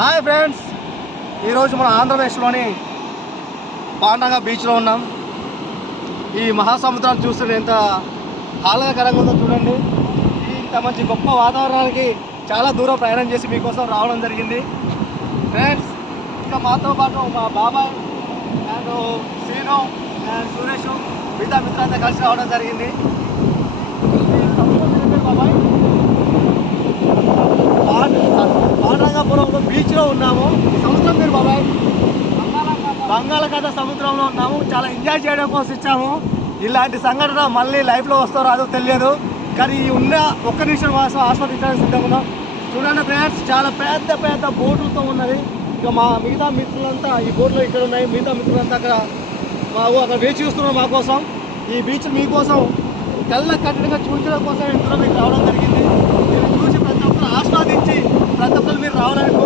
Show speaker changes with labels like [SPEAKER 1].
[SPEAKER 1] Hi friends. ఈరోజు మన ఆంధ్రప్రదేశ్లోని పాండగ బీచ్లో ఉన్నాం. ఈ మహాసముద్రాన్ని చూస్తుంటే ఎంత ఆహ్లాదకరంగా ఉందో చూడండి. ఈ ఇంత మంచి గొప్ప వాతావరణానికి చాలా దూరం ప్రయాణం చేసి మీకోసం రావడం జరిగింది. ఫ్రెండ్స్ ఇంకా మాతో పాటు మా బాబాయ్ అండ్ శ్రీను అండ్ సురేష్ మిగతా మిత్రులంతా కలిసి రావడం జరిగింది. బాబాయ్ పాండరంగపురంలో బీచ్లో ఉన్నాము. సముద్రం మీరు బాబాయ్ బంగాళాఖాత సముద్రంలో ఉన్నాము. చాలా ఎంజాయ్ చేయడం కోసం ఇచ్చాము ఇలాంటి సంఘటన మళ్ళీ లైఫ్లో వస్తారో అదో తెలియదు. కానీ ఈ ఉన్న ఒక్క నిమిషం కోసం ఆస్వాదించడానికి సిద్ధంగా ఉన్నాం. చూడండి ఫ్రెండ్స్ చాలా పెద్ద పెద్ద బోట్లతో ఉన్నది. ఇక మా మిగతా మిత్రులంతా ఈ బోట్లో ఇక్కడ ఉన్నాయి. మిగతా మిత్రులంతా అక్కడ మాకు అక్కడ వేచి చూస్తున్నారు మా కోసం. ఈ బీచ్ మీకోసం తెల్ల కట్టడిగా చూపించడం కోసం ఇందులో మీకు రావడం జరిగింది. మీరు చూసి ప్రతి ఒక్కరు ఆస్వాదించి ప్రతి ఒక్కరు మీరు